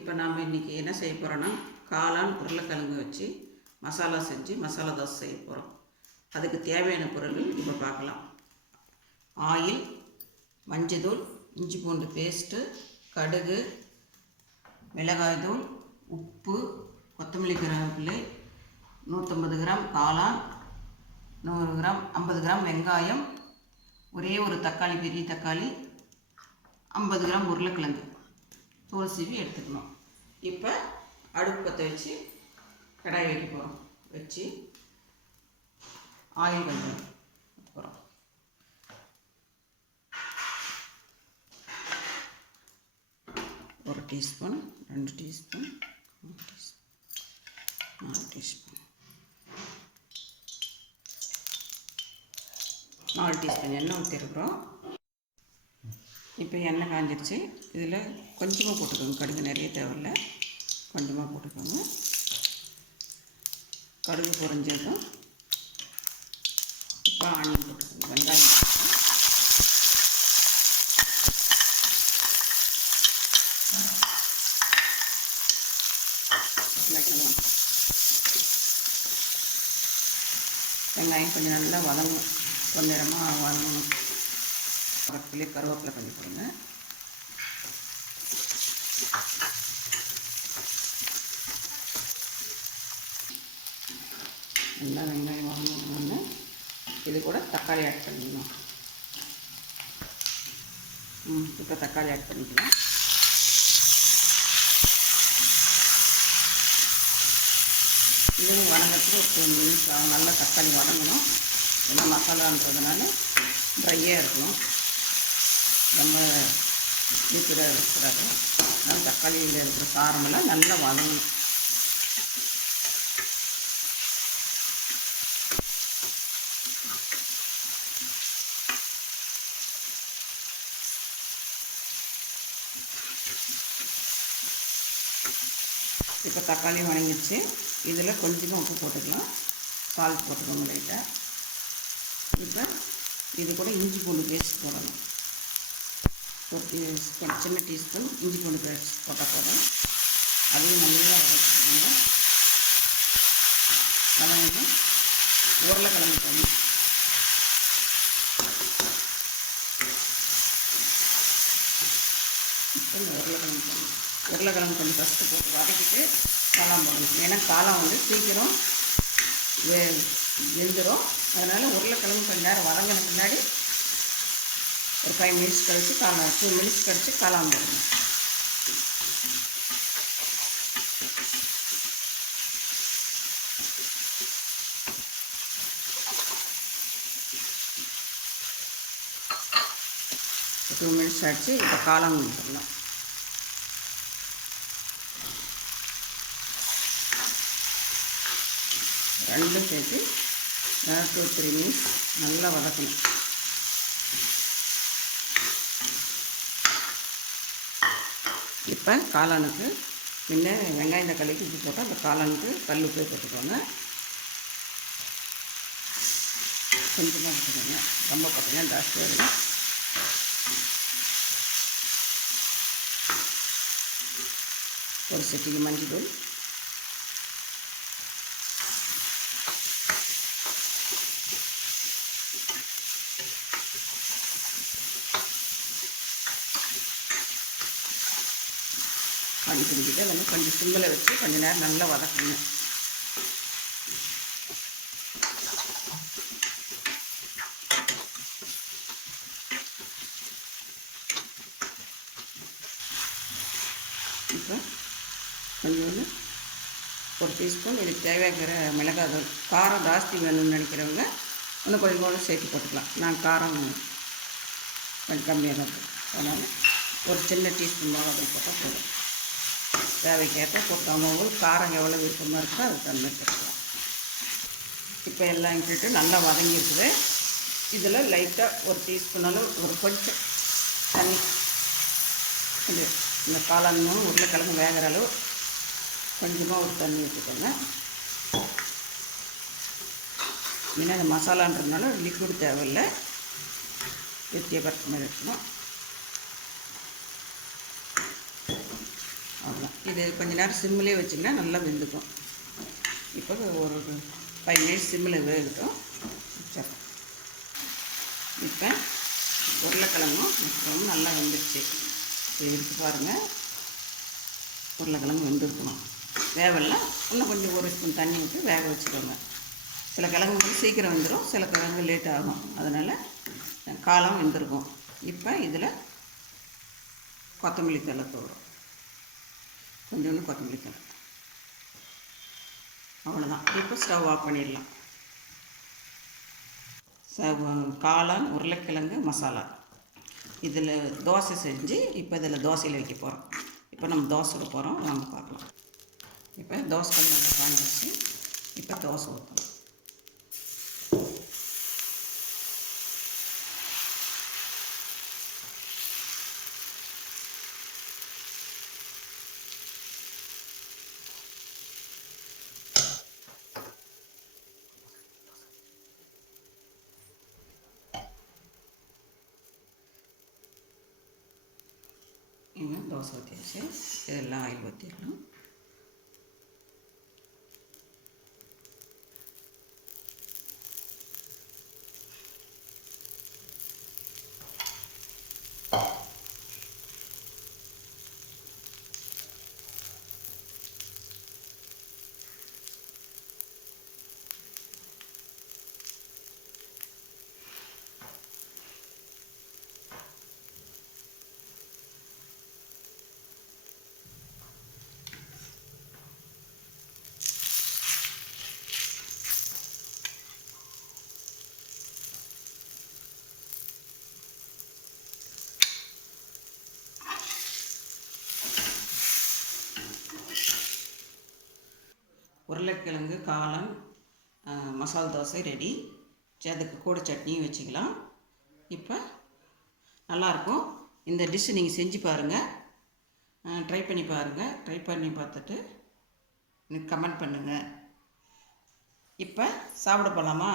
இப்போ நாம் இன்றைக்கி என்ன செய்ய போகிறோன்னா காளான் உருளைக்கிழங்கு வச்சு மசாலா செஞ்சு மசாலா தோசை செய்ய போகிறோம். அதுக்கு தேவையான பொருட்கள் இப்போ பார்க்கலாம். ஆயில், மஞ்சள், இஞ்சி பூண்டு பேஸ்ட்டு, கடுகு, மிளகாய்த்தூள், உப்பு, கொத்தமல்லி கருவேப்பிலை, 150 கிராம் காளான், 100 கிராம் 50 கிராம் வெங்காயம், ஒரே ஒரு தக்காளி, பெரிய தக்காளி, 50 கிராம் உருளைக்கிழங்கு தோல் சீவி எடுத்துக்கணும். இப்போ அடுப்பு பற்ற வச்சு கடாய் வைக்க போகிறோம். வச்சு ஆயில் கொஞ்சம் போகிறோம். ஒரு டீஸ்பூன், 2 டீஸ்பூன், 4 டீஸ்பூன், 4 டீஸ்பூன் எண்ணெய் ஊற்றிருக்கிறோம். இப்போ எண்ணெய் காஞ்சிருச்சு. இதில் கொஞ்சமாக போட்டுக்கோங்க. கடுகு நிறைய தேவையில்லை, கொஞ்சமாக போட்டுக்கோங்க. கடுகு பொரிஞ்சதும் இப்போ ஆனியன் போட்டுக்கோங்க. வெங்காயம் வெங்காயம் கொஞ்சம் நல்லா வதங்கணும், கொஞ்சமாக வதங்கணும். பக்கத்துலேயே கருவேப்பிலை கொஞ்சம் போடுங்க. நல்லா வெங்காயம் வதங்கணும்னு இது கூட தக்காளி ஆட் பண்ணிக்கணும். இப்போ தக்காளி ஆட் பண்ணிக்கலாம். இதுவும் வதங்கிறதுக்கு ஒரு 2 நிமிஷம் ஆகும். நல்லா தக்காளி வதங்கணும். ஏன்னா மசாலான்றதுனால ட்ரையாக இருக்கணும், ரொம்ப லிக்விடாக இருக்கக்கூடாது. அதனால் தக்காளியில் இருக்கிற காரமெல்லாம் நல்லா வதங்கணும். இப்போ தக்காளி வதங்கிடுச்சு. இதில் கொஞ்சமாக உப்பு போட்டுக்கலாம், சால்ட் போட்டுக்கோங்க லைட்டாக. இப்போ இது கூட இஞ்சி பூண்டு பேஸ்ட் போடணும். ஒரு சின்ன டீஸ்பூன் இஞ்சி பூண்டு பேஸ்ட் போட்டால் போதும். அதையும் நல்லா வதக்கிக்கோங்க. வதங்கினா உருளைக்கிழங்கு தண்ணி இப்போ இந்த உருளைக்கிழங்கு கொஞ்சம் ஃபஸ்ட்டு போட்டு வதக்கிட்டு காளான் போடணும். ஏன்னா காளான் வந்து சீக்கிரம் வெந்துடும். அதனால் உருளைக்கிழங்கு கொஞ்சம் நேரம் வதங்கின பின்னாடி ஒரு 5 மினிட்ஸ் கழித்து 2 மினிட்ஸ் கழித்து காளான் போடணும். ஒரு 2 மினிட்ஸ் ஆகிடுச்சு. இப்போ காளான் போடணும். ரெண்டும் சேர்த்து 2-3 மினிட்ஸ் நல்லா வதக்கணும். இப்போ காளானுக்கு முன்ன வெங்காயம் தக்காளிக்கு உப்பு போட்டால் அந்த காளானுக்கு கல் உப்பே போட்டுக்கோங்க. கொஞ்சமாக போட்டுக்கோங்க, ரொம்ப பார்த்தீங்கன்னா ஜாஸ்தியாக இருக்கும். ஒரு செட்டிக்கு மஞ்சள் தூள், பிடிக்கிட்டு வந்து கொஞ்சம் சிம்மில் வச்சு கொஞ்சம் நேரம் நல்லா வதக்குங்க. இப்போ கொஞ்சோண்டு ஒரு டீஸ்பூன் இதுக்கு தேவையாக்கிற மிளகாய் காரம் ஜாஸ்தி வேணும்னு நினைக்கிறவங்க இன்னும் கொஞ்சம் சேர்த்து போட்டுக்கலாம். நான் காரம் கொஞ்சம் கம்மியாக தான் இருக்கும். அதனால் ஒரு சின்ன டீஸ்பூன் மிளகாய் போட்டால் போதும். தேவைக்கேற்ற போட்டாமல் காரம் எவ்வளோ விருப்பமாக இருக்கோ அது தண்ணி போட்டுக்கலாம். இப்போ எல்லாம் இட்டுட்டு நல்லா வதங்கியிருக்குது. இதில் லைட்டாக ஒரு டீஸ்பூன் அளவு ஒரு கொஞ்சம் தண்ணி, இது இந்த காளான் உருளைக்கிழங்கு வேகிற அளவு கொஞ்சமாக ஒரு தண்ணி ஊற்றிக்கோங்க. ஏன்னா இந்த மசாலான்றதுனால லிக்விட் தேவையில்லை, வெத்திய பருப்பு மாதிரி இருக்கணும். இது கொஞ்ச நேரம் சிம்மிலே வச்சிங்கன்னா நல்லா வெந்துக்கும். இப்போ ஒரு 5 மினிட்ஸ் சிம்மில் வேகட்டும். சரி, இப்போ உருளைக்கிழங்கும் ரொம்ப நல்லா வெந்துடுச்சு. எடுத்து பாருங்கள், உருளைக்கிழங்கு வெந்துருக்கணும். வேவெல்லாம் இன்னும் கொஞ்சம் ஒரு ஸ்பூன் தண்ணி விட்டு வேக வச்சுக்கோங்க. சில கிழங்கு வந்து சீக்கிரம் வெந்துடும், சில கிழங்கு லேட் ஆகும். அதனால் காலம் வெந்திருக்கும். இப்போ இதில் கொத்தமல்லி தழை தூரம், கொஞ்சோண்டு கொத்தமல்லி தழை, அவ்வளோதான். இப்போ ஸ்டவ் ஆஃப் பண்ணிடலாம். காளான் உருளைக்கிழங்கு மசாலா இதில் தோசை செஞ்சு இப்போ இதில் தோசையில் வைக்க போகிறோம். இப்போ நம்ம தோசை விட போகிறோம், வாங்க பார்க்கலாம். இப்போ தோசை கல் நல்லா காஞ்சிச்சு. இப்போ தோசை ஊற்றணும். இன்னும் தோசை ஊற்றியாச்சு. இதெல்லாம் ஆயில் ஊற்றிடலாம். உருளைக்கிழங்கு காளான் மசாலா தோசை ரெடி. அதுக்கு கூட சட்னியும் வச்சுக்கலாம். இப்போ நல்லாயிருக்கும். இந்த டிஷ்ஷு நீங்கள் செஞ்சு பாருங்கள், ட்ரை பண்ணி பாருங்கள். ட்ரை பண்ணி பார்த்துட்டு எனக்கு கமெண்ட் பண்ணுங்கள். இப்போ சாப்பிட போகலாமா?